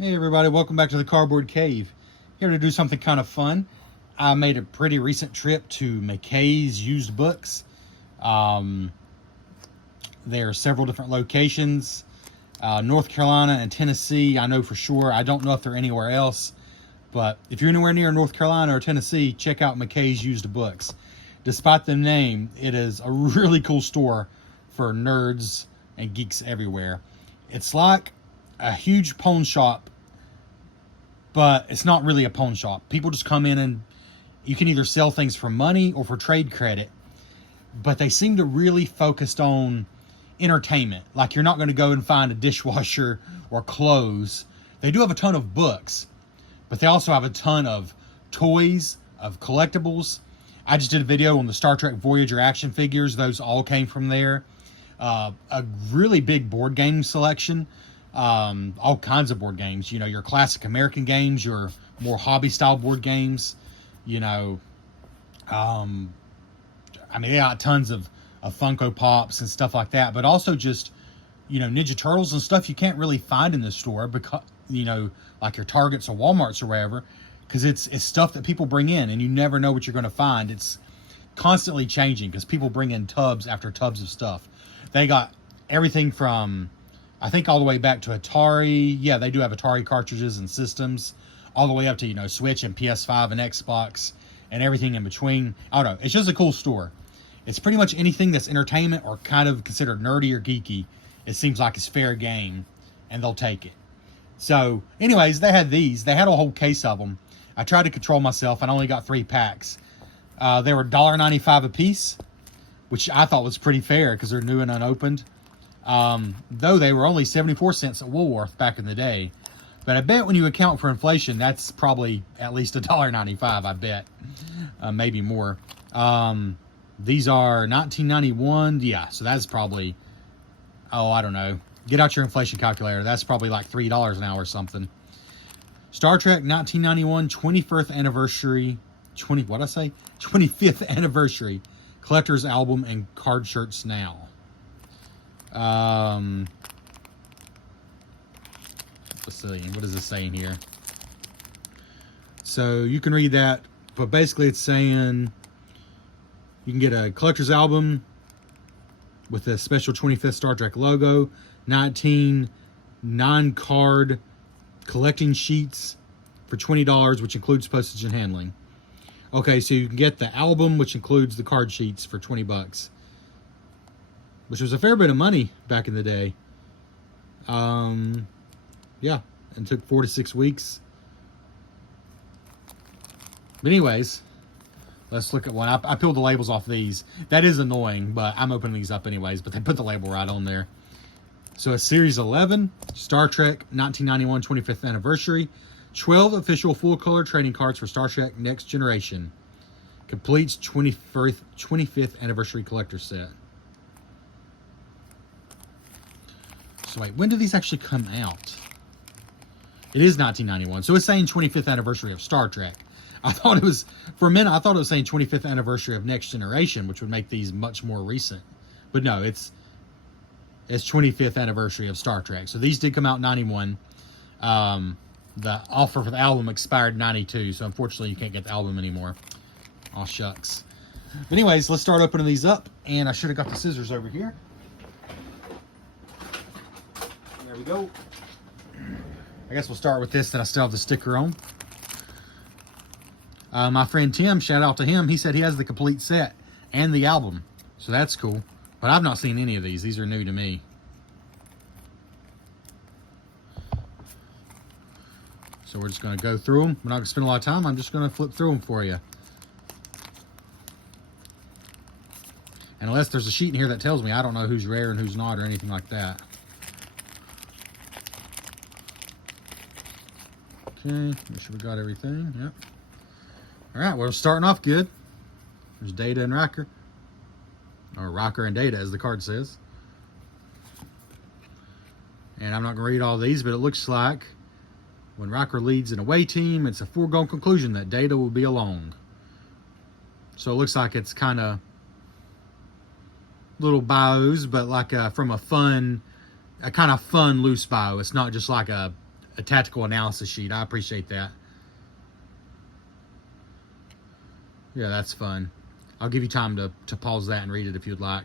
Hey everybody, welcome back to the Cardboard Cave. Here to do something kind of fun. I made a pretty recent trip to McKay's used books. Um, there are several different locations. North Carolina and Tennessee, I know for sure. I don't know if they're anywhere else. But if you're anywhere near North Carolina or Tennessee, check out McKay's used books. Despite the name, it is a really cool store for nerds and geeks everywhere. It's like a huge pawn shop, but it's not really a pawn shop. People just come in and you can either sell things for money or for trade credit, but they seem to really focused on entertainment. Like you're not going to go and find a dishwasher or clothes. They do have a ton of books, but they also have a ton of toys, of collectibles. I just did a video on the Star Trek Voyager action figures. Those all came from there. A really big board game selection. All kinds of board games, you know, your classic American games, your more hobby style board games, you know, they got tons of Funko Pops and stuff like that, but also just, you know, Ninja Turtles and stuff you can't really find in the store because, you know, like your Targets or Walmarts or wherever, because it's stuff that people bring in and you never know what you're going to find. It's constantly changing because people bring in tubs after tubs of stuff. They got everything from, I think, all the way back to Atari. Yeah, they do have Atari cartridges and systems, all the way up to, you know, Switch and PS5 and Xbox and everything in between. I don't know. It's just a cool store. It's pretty much anything that's entertainment or kind of considered nerdy or geeky. It seems like it's fair game, and they'll take it. So, anyways, they had these. They had a whole case of them. I tried to control myself, and I only got 3 packs. They were $1.95 a piece, which I thought was pretty fair because they're new and unopened. Though they were only 74 cents at Woolworth back in the day. But I bet when you account for inflation, that's probably at least $1.95, I bet. Maybe more. These are 1991. Yeah, so that's probably, I don't know. Get out your inflation calculator. That's probably like $3 now or something. Star Trek 1991 25th anniversary. 25th anniversary. Collector's album and card shirts now. Let's see, what is it saying here? So you can read that, but basically it's saying you can get a collector's album with a special 25th Star Trek logo, 19 non-card collecting sheets for $20, which includes postage and handling. Okay, so you can get the album, which includes the card sheets, for $20. Which was a fair bit of money back in the day. Yeah, and took 4 to 6 weeks. But anyways, let's look at one. I peeled the labels off these. That is annoying, but I'm opening these up anyways, but they put the label right on there. So it's Series 11, Star Trek 1991 25th Anniversary. 12 official full-color trading cards for Star Trek Next Generation. Completes 25th Anniversary Collector Set. So wait, when did these actually come out? It is 1991. So it's saying 25th anniversary of Star Trek. I thought it was, for a minute, I thought it was saying 25th anniversary of Next Generation, which would make these much more recent. But no, it's 25th anniversary of Star Trek. So these did come out in 91. The offer for the album expired in 92. So unfortunately, you can't get the album anymore. Aw, shucks. But anyways, let's start opening these up. And I should have got the scissors over here. There we go. I guess we'll start with this that I still have the sticker on. My friend Tim, shout out to him. He said he has the complete set and the album. So that's cool. But I've not seen any of these. These are new to me. So we're just going to go through them. We're not going to spend a lot of time. I'm just going to flip through them for you. And unless there's a sheet in here that tells me, I don't know who's rare and who's not or anything like that. Okay, make sure we got everything. Yep. All right, well, we're starting off good. There's Data and Riker. Or Riker and Data, as the card says. And I'm not going to read all these, but it looks like when Riker leads an away team, it's a foregone conclusion that Data will be along. So it looks like it's kind of little bios, but like from a kind of fun loose bio. It's not just like a a tactical analysis sheet. I appreciate that. Yeah, that's fun. I'll give you time to pause that and read it if you'd like.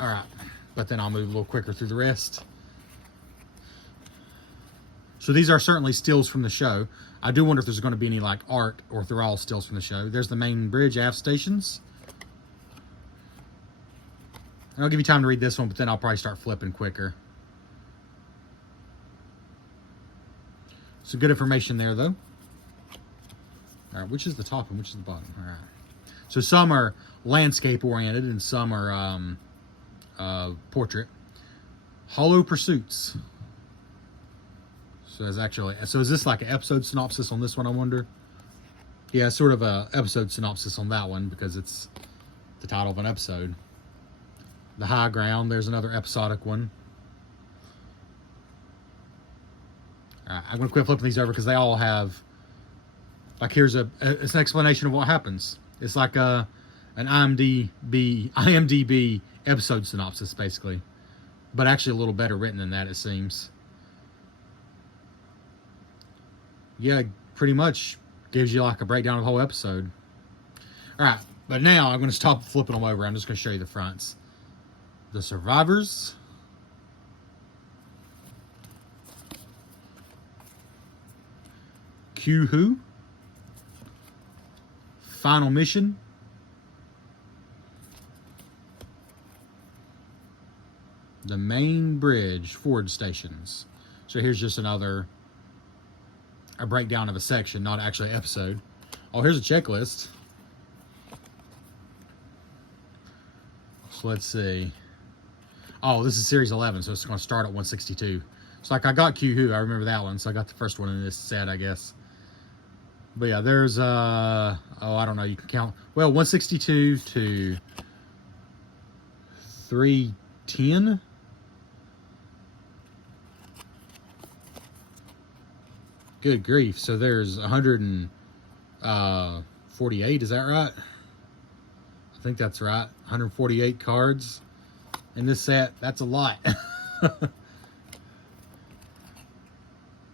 All right, but then I'll move a little quicker through the rest. So these are certainly stills from the show. I do wonder if there's going to be any like art or if they're all stills from the show. There's the main bridge aft stations. And I'll give you time to read this one, but then I'll probably start flipping quicker. So good information there, though. All right, which is the top and which is the bottom? All right. So some are landscape oriented and some are portrait. Hollow Pursuits. So is this like an episode synopsis on this one, I wonder? Yeah, sort of a episode synopsis on that one because it's the title of an episode. The High Ground, there's another episodic one. All right, I'm going to quit flipping these over because they all have, like, here's it's an explanation of what happens. It's like an IMDb episode synopsis, basically. But actually a little better written than that, it seems. Yeah, pretty much gives you like a breakdown of the whole episode. All right, but now I'm going to stop flipping them over. I'm just going to show you the fronts. The Survivors. Q-Who. Final Mission. The Main Bridge Ford Stations. So here's just a breakdown of a section, not actually an episode. Oh, here's a checklist. So let's see. Oh, this is series 11, so it's going to start at 162. So like I got Q-Who, I remember that one, so I got the first one in this set, I guess. But yeah, there's I don't know, you can count. Well, 162 to 310. Good grief. So there's 148, is that right? I think that's right. 148 cards in this set. That's a lot.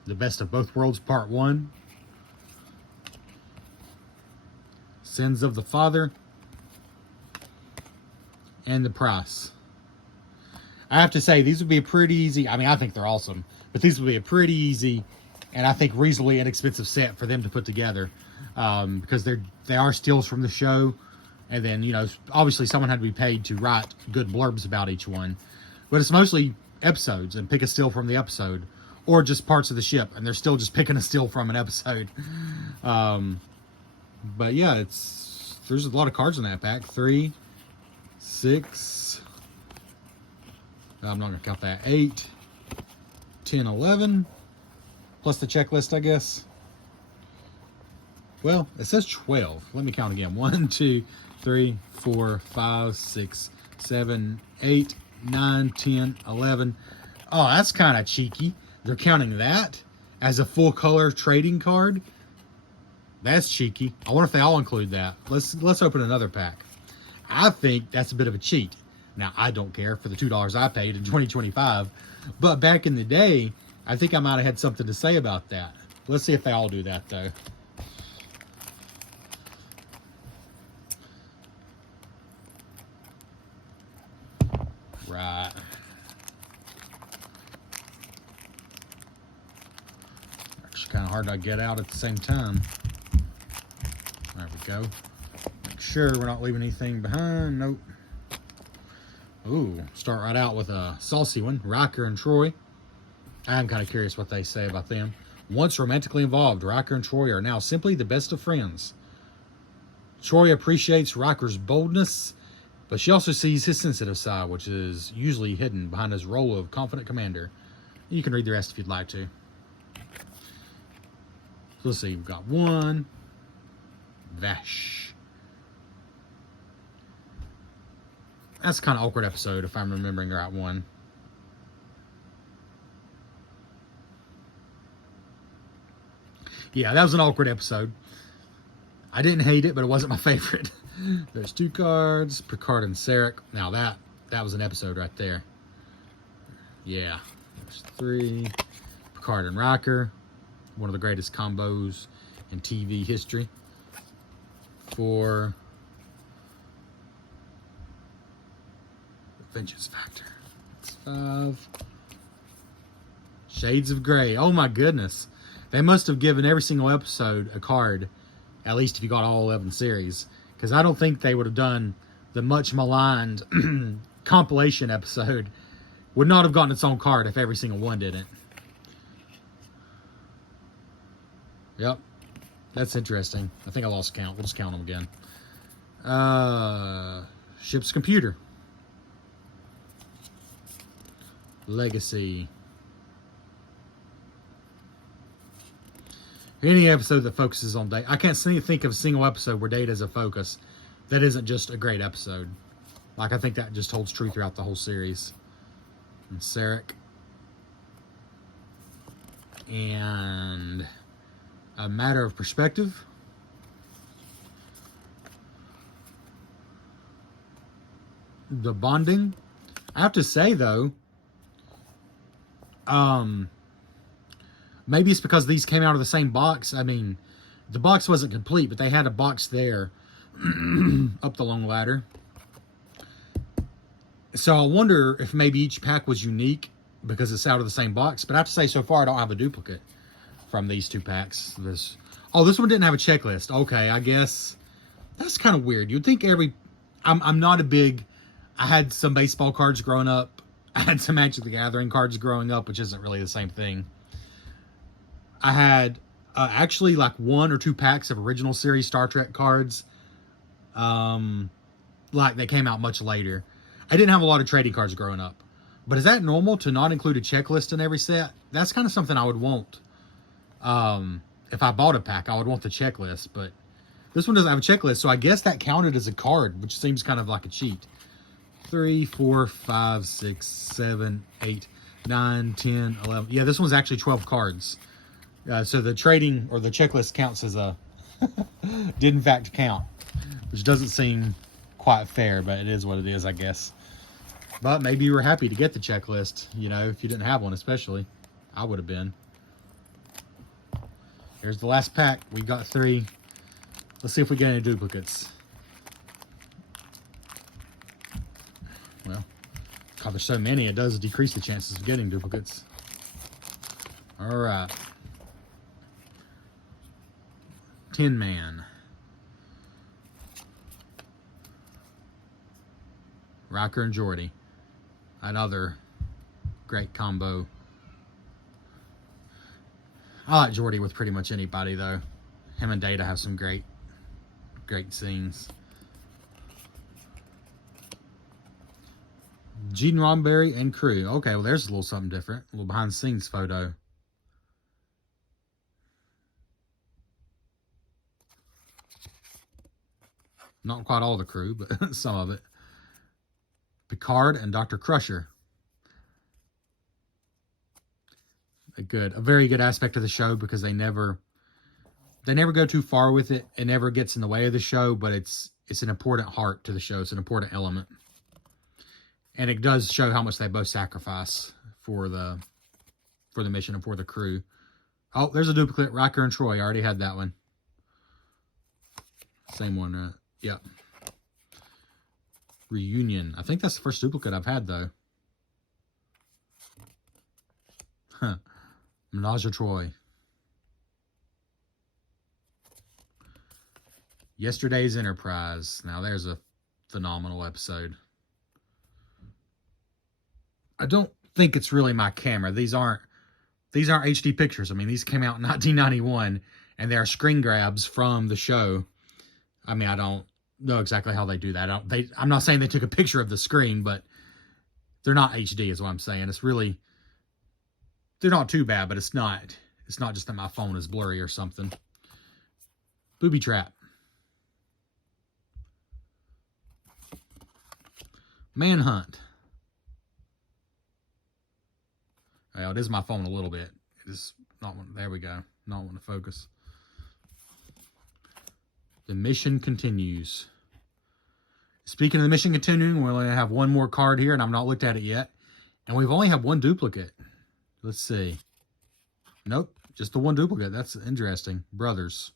The Best of Both Worlds Part 1. Sins of the Father. And The Price. I have to say, these would be a pretty easy, I mean, I think they're awesome, but these would be a pretty easy and I think reasonably inexpensive set for them to put together, because they are stills from the show, and then, you know, obviously someone had to be paid to write good blurbs about each one, but it's mostly episodes and pick a still from the episode, or just parts of the ship, and they're still just picking a still from an episode. But yeah, there's a lot of cards in that pack. 3, 6, I'm not gonna count that, 8, 10, 11. Plus the checklist, I guess. Well, it says 12. Let me count again. 1, 2, 3, 4, 5, 6, 7, 8, 9, 10, 11. Oh, that's kind of cheeky. They're counting that as a full color trading card. That's cheeky. I wonder if they all include that. Let's open another pack. I think that's a bit of a cheat. Now, I don't care for the $2 I paid in 2025, but back in the day, I think I might have had something to say about that. Let's see if they all do that, though. Right. Actually, kind of hard to get out at the same time. There we go. Make sure we're not leaving anything behind. Nope. Ooh, start right out with a saucy one. Riker and Troy. I'm kind of curious what they say about them. Once romantically involved, Riker and Troy are now simply the best of friends. Troy appreciates Riker's boldness, but she also sees his sensitive side, which is usually hidden behind his role of confident commander. You can read the rest if you'd like to. So let's see, we've got 1. Vash. That's kind of awkward episode if I'm remembering the right one. Yeah, that was an awkward episode. I didn't hate it, but it wasn't my favorite. There's 2 cards, Picard and Sarek. Now that was an episode right there. Yeah, there's 3. Picard and Riker, one of the greatest combos in TV history. 4, Vengeance Factor. 5, Shades of Grey. Oh my goodness. They must have given every single episode a card, at least if you got all 11 series, because I don't think they would have done the much maligned compilation episode. Would not have gotten its own card if every single one didn't. Yep. That's interesting. I think I lost count. We'll just count them again. Ship's computer. Legacy. Any episode that focuses on Data. I can't think of a single episode where Data is a focus that isn't just a great episode. Like, I think that just holds true throughout the whole series. And Sarek. And A Matter of Perspective. The Bonding. I have to say, though, maybe it's because these came out of the same box. I mean, the box wasn't complete, but they had a box there up the long ladder. So I wonder if maybe each pack was unique because it's out of the same box. But I have to say, so far, I don't have a duplicate from these 2 packs. This one didn't have a checklist. Okay, I guess that's kind of weird. You'd think I'm not a big... I had some baseball cards growing up. I had some Magic the Gathering cards growing up, which isn't really the same thing. I had actually like 1 or 2 packs of original series Star Trek cards. Like they came out much later. I didn't have a lot of trading cards growing up. But is that normal to not include a checklist in every set? That's kind of something I would want. If I bought a pack, I would want the checklist. But this one doesn't have a checklist, so I guess that counted as a card, which seems kind of like a cheat. 3, 4, 5, 6, 7, 8, 9, 10, 11. Yeah, this one's actually 12 cards. So the trading or the checklist counts as a... did in fact count. Which doesn't seem quite fair, but it is what it is, I guess. But maybe you were happy to get the checklist, you know, if you didn't have one especially. I would have been. Here's the last pack. We got 3. Let's see if we get any duplicates. Well, God, there's so many, it does decrease the chances of getting duplicates. Alright. Tin Man. Riker and Geordi. Another great combo. I like Geordi with pretty much anybody, though. Him and Data have some great scenes. Gene Roddenberry and crew. Okay, well, there's a little something different. A little behind-the-scenes photo. Not quite all the crew, but some of it. Picard and Dr. Crusher. A very good aspect of the show because they never go too far with it. It never gets in the way of the show, but it's an important heart to the show. It's an important element. And it does show how much they both sacrifice for the mission and for the crew. Oh, there's a duplicate. Riker and Troy. I already had that one. Same one, right? Yep. Reunion. I think that's the first duplicate I've had, though. Huh. Menage a Troy. Yesterday's Enterprise. Now, there's a phenomenal episode. I don't think it's really my camera. These aren't HD pictures. I mean, these came out in 1991, and they are screen grabs from the show. I mean, I don't know exactly how they do that. I'm not saying they took a picture of the screen, but they're not HD is what I'm saying. It's really, they're not too bad, but it's not just that my phone is blurry or something. Booby Trap. Manhunt. Well, it is my phone a little bit. It is not one. There we go. Not want to focus. The mission continues. Speaking of the mission continuing, we only have one more card here, and I've not looked at it yet. And we've only had one duplicate. Let's see. Nope, just the one duplicate. That's interesting. Brothers.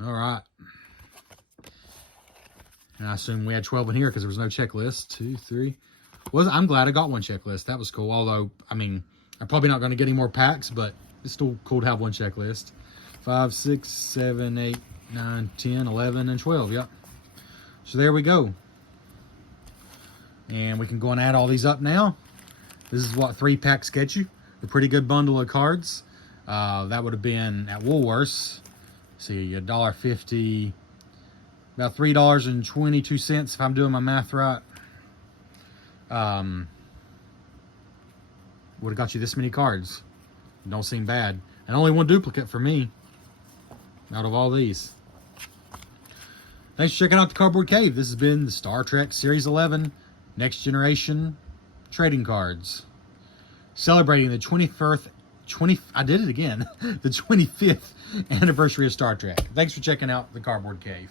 All right. And I assume we had 12 in here because there was no checklist. 2, 3. I'm glad I got one checklist. That was cool. Although, I mean, I'm probably not going to get any more packs, but it's still cool to have one checklist. 5, 6, 7, 8, 9, 10, 11, and 12. Yep. So there we go. And we can go and add all these up now. This is what 3-packs get you. A pretty good bundle of cards. That would have been at Woolworths. See, $1.50, about $3.22 if I'm doing my math right. Would have got you this many cards. Don't seem bad. And only one duplicate for me out of all these. Thanks for checking out the Cardboard Cave. This has been the Star Trek Series 11 Next Generation Trading Cards. Celebrating the 25th the 25th anniversary of Star Trek. Thanks for checking out the Cardboard Cave.